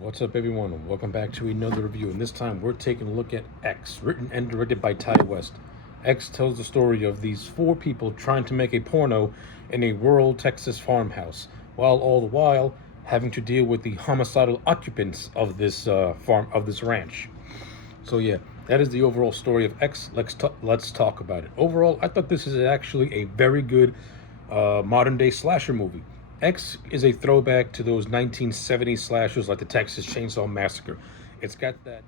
What's up, everyone? Welcome back to another review. And this time we're taking a look at X, written and directed by Ty West. X tells the story of these four people trying to make a porno in a rural Texas farmhouse, while all the while having to deal with the homicidal occupants of this this ranch. So yeah, that is the overall story of X. Let's talk about it. Overall, I thought this is actually a very good modern day slasher movie. X is a throwback to those 1970s slashers like the Texas Chainsaw Massacre. It's got that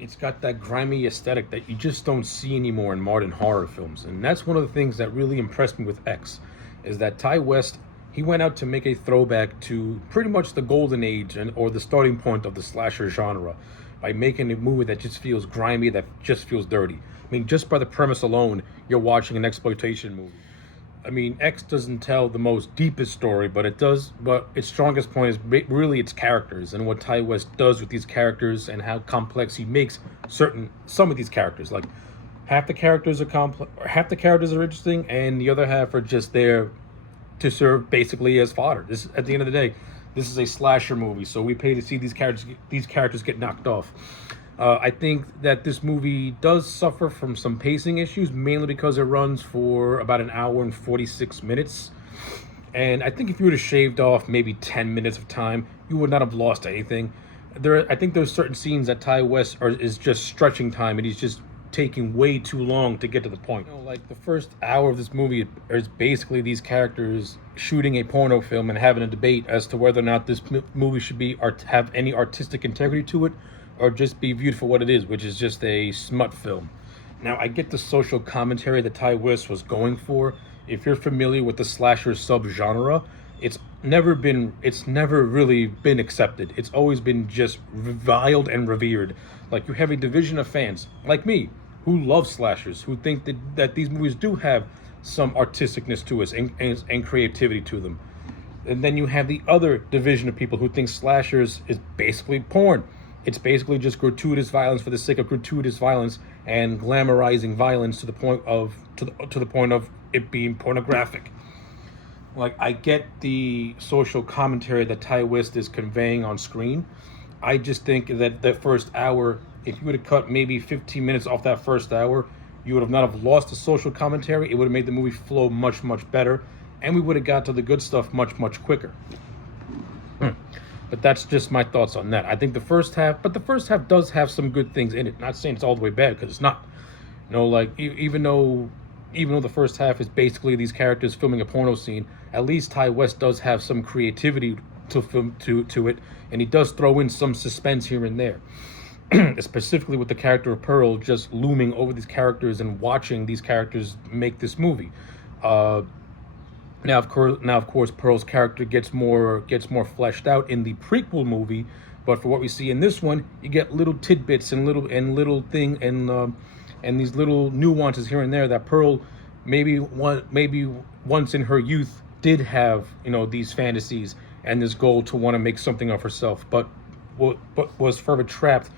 it's got that grimy aesthetic that you just don't see anymore in modern horror films. And that's one of the things that really impressed me with X, is that Ty West, he went out to make a throwback to pretty much the golden age or the starting point of the slasher genre by making a movie that just feels grimy, that just feels dirty. I mean, just by the premise alone, you're watching an exploitation movie. I mean, X doesn't tell the most deepest story, but it does. But its strongest point is really its characters and what Ty West does with these characters and how complex he makes some of these characters. Like half the characters are complex, half the characters are interesting, and the other half are just there to serve basically as fodder. This, at the end of the day, this is a slasher movie, so we pay to see these characters get knocked off. I think that this movie does suffer from some pacing issues, mainly because it runs for about an hour and 46 minutes. And I think if you would have shaved off maybe 10 minutes of time, you would not have lost anything. I think there's certain scenes that Ty West is just stretching time, and he's just taking way too long to get to the point. Like the first hour of this movie is basically these characters shooting a porno film and having a debate as to whether or not this movie should have any artistic integrity to it, or just be viewed for what it is, which is just a smut film. Now, I get the social commentary that Ty West was going for. If you're familiar with the slasher subgenre, it's never really been accepted. It's always been just reviled and revered. Like, you have a division of fans, like me, who love slashers, who think that these movies do have some artisticness to us and creativity to them. And then you have the other division of people who think slashers is basically porn. It's basically just gratuitous violence for the sake of gratuitous violence and glamorizing violence to the point of it being pornographic. Like, I get the social commentary that Ty West is conveying on screen. I just think that the first hour, if you would have cut maybe 15 minutes off that first hour, you would have not have lost the social commentary. It would have made the movie flow much, much better, and we would have got to the good stuff much, much quicker. But that's just my thoughts on that. I think the first half does have some good things in it. Not saying it's all the way bad, because it's not. Like even though the first half is basically these characters filming a porno scene, at least Ty West does have some creativity to film to it, and he does throw in some suspense here and there. Specifically with the character of Pearl just looming over these characters and watching these characters make this movie. Now, of course, Pearl's character gets more fleshed out in the prequel movie, but for what we see in this one, you get little tidbits and these little nuances here and there that Pearl maybe once in her youth did have, these fantasies and this goal to want to make something of herself, but was forever trapped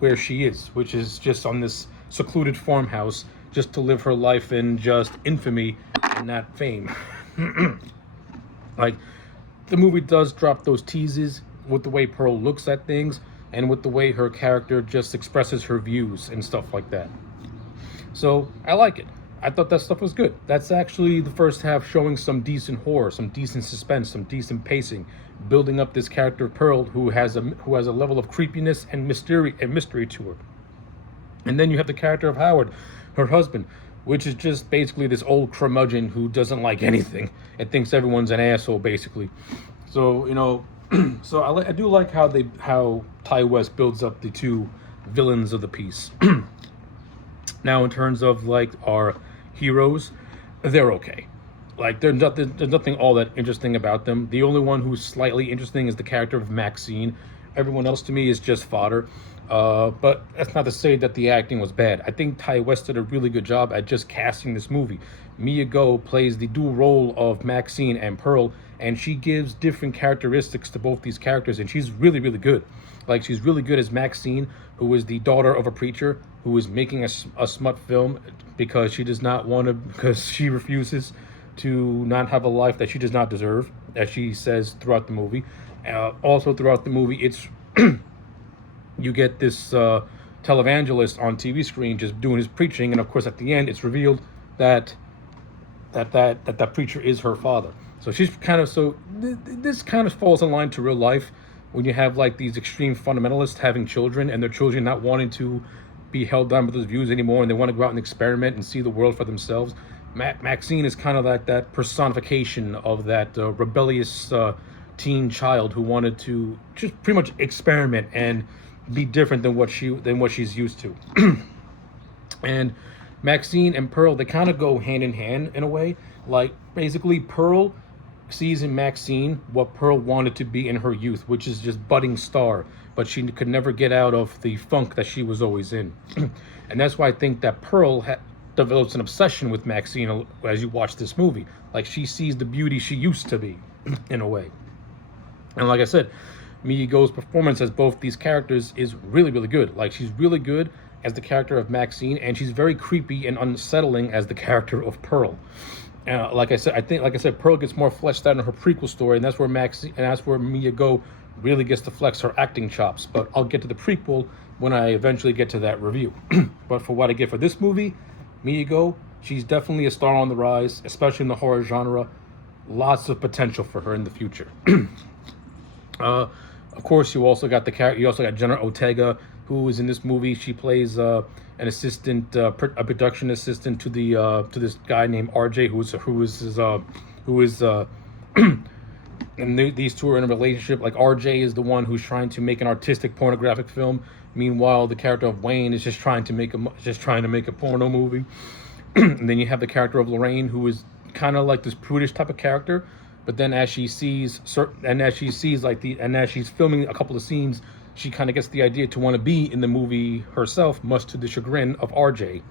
where she is, which is just on this secluded farmhouse, just to live her life in just infamy and not fame. Like, the movie does drop those teases with the way Pearl looks at things and with the way her character just expresses her views and stuff like that. So I like it. I thought that stuff was good. That's actually the first half, showing some decent horror, some decent suspense, some decent pacing, building up this character of Pearl who has a level of creepiness and mystery to her. And then you have the character of Howard, her husband, which is just basically this old curmudgeon who doesn't like anything and thinks everyone's an asshole, basically. So, so I do like how Ty West builds up the two villains of the piece. Now, in terms of like our heroes, they're okay. Like, there's nothing all that interesting about them. The only one who's slightly interesting is the character of Maxine. Everyone else to me is just fodder. But that's not to say that the acting was bad. I think Ty West did a really good job at just casting this movie. Mia Goh plays the dual role of Maxine and Pearl, and she gives different characteristics to both these characters, and she's really, really good. Like, she's really good as Maxine, who is the daughter of a preacher who is making a smut film because she refuses to not have a life that she does not deserve, as she says throughout the movie. Also throughout the movie, it's you get this televangelist on TV screen just doing his preaching, and of course at the end it's revealed that that preacher is her father. So she's kind of this kind of falls in line to real life when you have like these extreme fundamentalists having children and their children not wanting to be held down with those views anymore, and they want to go out and experiment and see the world for themselves. Maxine is kind of like that personification of that rebellious teen child who wanted to just pretty much experiment and be different than what she's used to. And Maxine and Pearl, they kind of go hand in hand in a way. Like basically Pearl sees in Maxine what Pearl wanted to be in her youth, which is just budding star, but she could never get out of the funk that she was always in. And that's why I think that Pearl develops an obsession with Maxine as you watch this movie. Like she sees the beauty she used to be in a way. And like I said, Mia Go's performance as both these characters is really, really good. Like she's really good as the character of Maxine, and she's very creepy and unsettling as the character of Pearl. Like I said, Pearl gets more fleshed out in her prequel story, and that's where Mia Go really gets to flex her acting chops. But I'll get to the prequel when I eventually get to that review. But for what I get for this movie, Mia Go, she's definitely a star on the rise, especially in the horror genre. Lots of potential for her in the future. Of course, you also got Jenna Ortega, who is in this movie. She plays an assistant, a production assistant to this guy named RJ, and these two are in a relationship. Like RJ is the one who's trying to make an artistic pornographic film. Meanwhile, the character of Wayne is just trying to make a porno movie. And then you have the character of Lorraine, who is kind of like this prudish type of character. But then as she's filming a couple of scenes, she kind of gets the idea to want to be in the movie herself, much to the chagrin of RJ.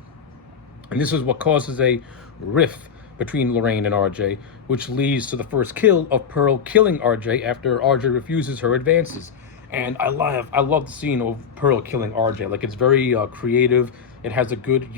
And this is what causes a rift between Lorraine and RJ, which leads to the first kill of Pearl killing RJ after RJ refuses her advances. And I love the scene of Pearl killing RJ. Like it's very creative. It has a good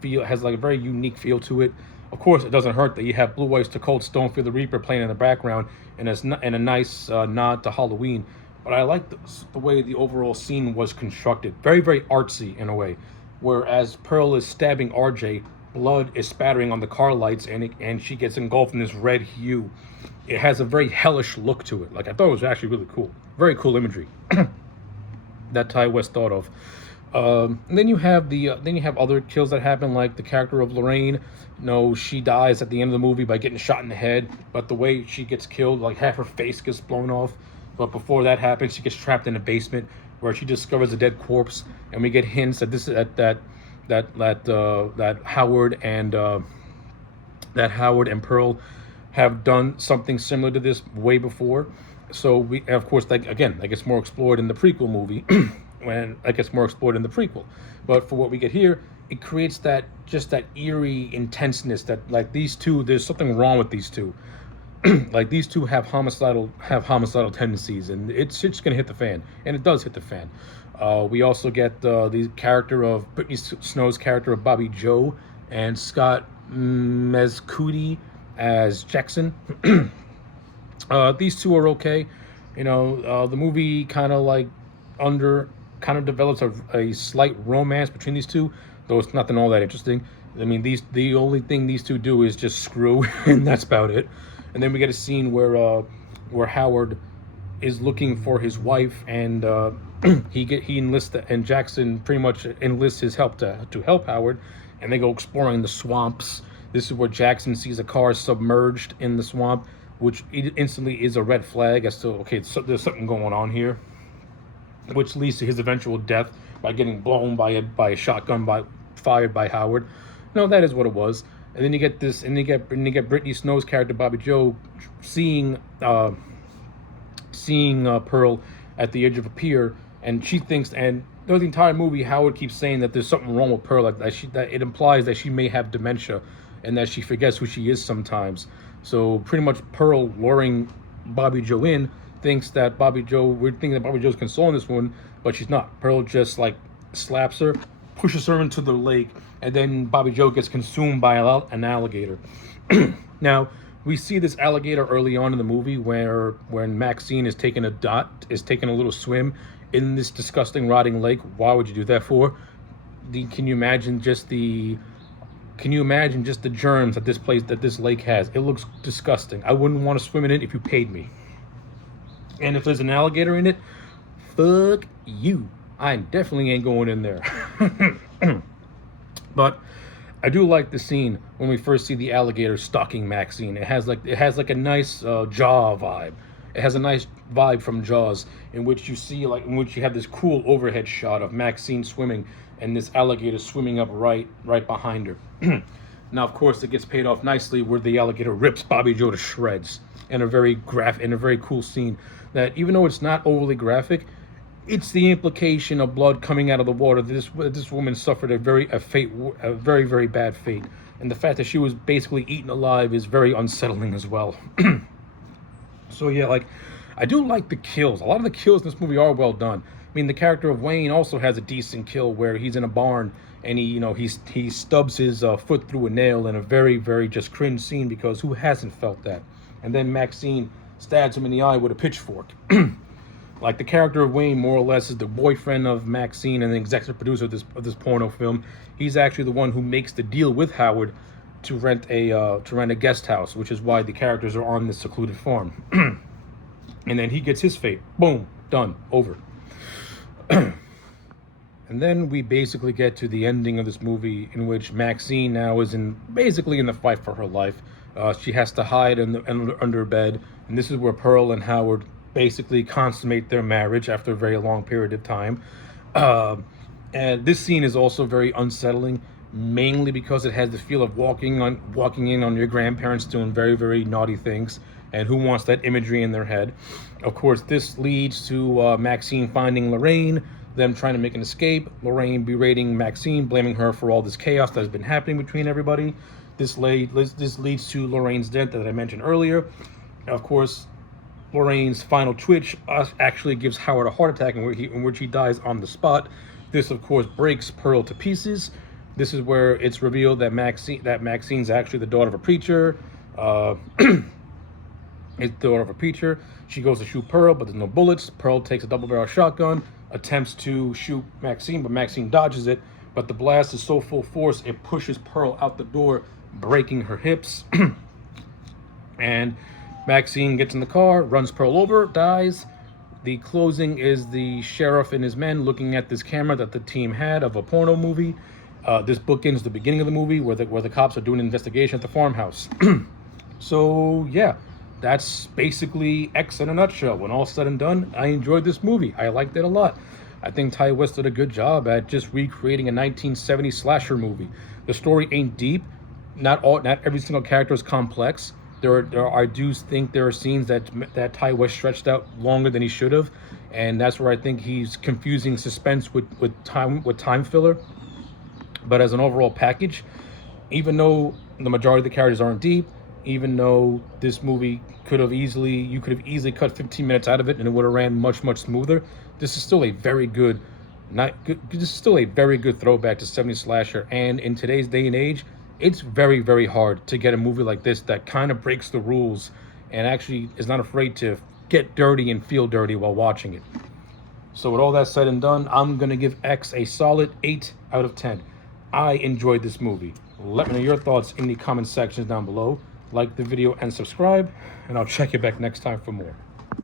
feel. It has like a very unique feel to it. Of course, it doesn't hurt that you have Blue Oyster Cult Stonefield the Reaper playing in the background, and it's a nice nod to Halloween. But I like the way the overall scene was constructed. Very, very artsy in a way. Whereas Pearl is stabbing RJ, blood is spattering on the car lights, and she gets engulfed in this red hue. It has a very hellish look to it. Like I thought it was actually really cool. Very cool imagery that Ty West thought of. And then you have other kills that happen, like the character of Lorraine. She dies at the end of the movie by getting shot in the head, but the way she gets killed, like half her face gets blown off. But before that happens, she gets trapped in a basement where she discovers a dead corpse, and we get hints that Howard and Pearl have done something similar to this way before. So we, of course, that gets more explored in the prequel movie. But for what we get here, it creates that eerie intenseness that like these two, there's something wrong with these two. Like these two have homicidal tendencies, and it's gonna hit the fan, and it does hit the fan. We also get the character of Brittany Snow's character of Bobby Joe and Scott Mescudi as Jackson. These two are okay. The movie kind of develops a slight romance between these two, though it's nothing all that interesting. I mean, the only thing these two do is just screw, and that's about it. And then we get a scene where Howard is looking for his wife, and he enlists and Jackson pretty much enlists his help to help Howard, and they go exploring the swamps. This is where Jackson sees a car submerged in the swamp, which instantly is a red flag as to so there's something going on here, which leads to his eventual death by getting blown by a shotgun fired by Howard. That is what it was. And then you get this, and you get Brittany Snow's character Bobby Joe seeing Pearl at the edge of a pier, and she thinks, and throughout the entire movie, Howard keeps saying that there's something wrong with Pearl, like that it implies that she may have dementia, and that she forgets who she is sometimes. So pretty much Pearl luring Bobby Joe in thinks that we're thinking that Bobby Joe's consoling this woman, but she's not. Pearl just like slaps her, pushes her into the lake, and then Bobby Joe gets consumed by an alligator. Now, We see this alligator early on in the movie where when Maxine is taking a little swim in this disgusting rotting lake. Why would you do that for? Can you imagine just the germs that this lake has? It looks disgusting. I wouldn't want to swim in it if you paid me. And if there's an alligator in it, fuck you. I definitely ain't going in there. But I do like the scene when we first see the alligator stalking Maxine. It has like a nice Jaw vibe. It has a nice vibe from Jaws, in which you have this cool overhead shot of Maxine swimming and this alligator swimming up right behind her. Now, of course, it gets paid off nicely where the alligator rips Bobby Joe to shreds in a very cool scene. That even though it's not overly graphic, it's the implication of blood coming out of the water. This woman suffered a very very bad fate, and the fact that she was basically eaten alive is very unsettling as well. So yeah, like, I do like the kills. A lot of the kills in this movie are well done. I mean, the character of Wayne also has a decent kill where he's in a barn and he stubs his foot through a nail in a very just cringe scene, because who hasn't felt that? And then Maxine stabs him in the eye with a pitchfork. Like, the character of Wayne more or less is the boyfriend of Maxine and the executive producer of this porno film. He's actually the one who makes the deal with Howard to rent a guest house, which is why the characters are on this secluded farm. And then he gets his fate. Boom, done, over. And then we basically get to the ending of this movie, in which Maxine now is basically in the fight for her life. She has to hide under bed, and this is where Pearl and Howard basically consummate their marriage after a very long period of time. And this scene is also very unsettling, mainly because it has the feel of walking in on your grandparents doing very naughty things, and who wants that imagery in their head? Of course, this leads to Maxine finding Lorraine, them trying to make an escape, Lorraine berating Maxine, blaming her for all this chaos that has been happening between everybody. This leads to Lorraine's death that I mentioned earlier. Of course, Lorraine's final twitch actually gives Howard a heart attack, in which he dies on the spot. This, of course, breaks Pearl to pieces. This is where it's revealed that Maxine's actually the daughter of a preacher. It's the daughter of a preacher. She goes to shoot Pearl, but there's no bullets. Pearl takes a double-barrel shotgun, attempts to shoot Maxine, but Maxine dodges it. But the blast is so full force, it pushes Pearl out the door, breaking her hips. And Maxine gets in the car, runs Pearl over, dies. The closing is the sheriff and his men looking at this camera that the team had of a porno movie. This bookends the beginning of the movie where the cops are doing an investigation at the farmhouse. So yeah, that's basically X in a nutshell. When all said and done, I enjoyed this movie. I liked it a lot. I think Ty West did a good job at just recreating a 1970s slasher movie. The story ain't deep. Not every single character is complex. I do think there are scenes that Ty West stretched out longer than he should have, and that's where I think he's confusing suspense with time filler. But as an overall package, even though the majority of the characters aren't deep, even though this movie you could have easily cut 15 minutes out of it and it would have ran much smoother, this is still a very good throwback to 70s slasher. And in today's day and age, it's very hard to get a movie like this that kind of breaks the rules and actually is not afraid to get dirty and feel dirty while watching it. So with all that said and done, I'm going to give X a solid 8 out of 10. I enjoyed this movie. Let me know your thoughts in the comment sections down below. Like the video and subscribe, and I'll check you back next time for more.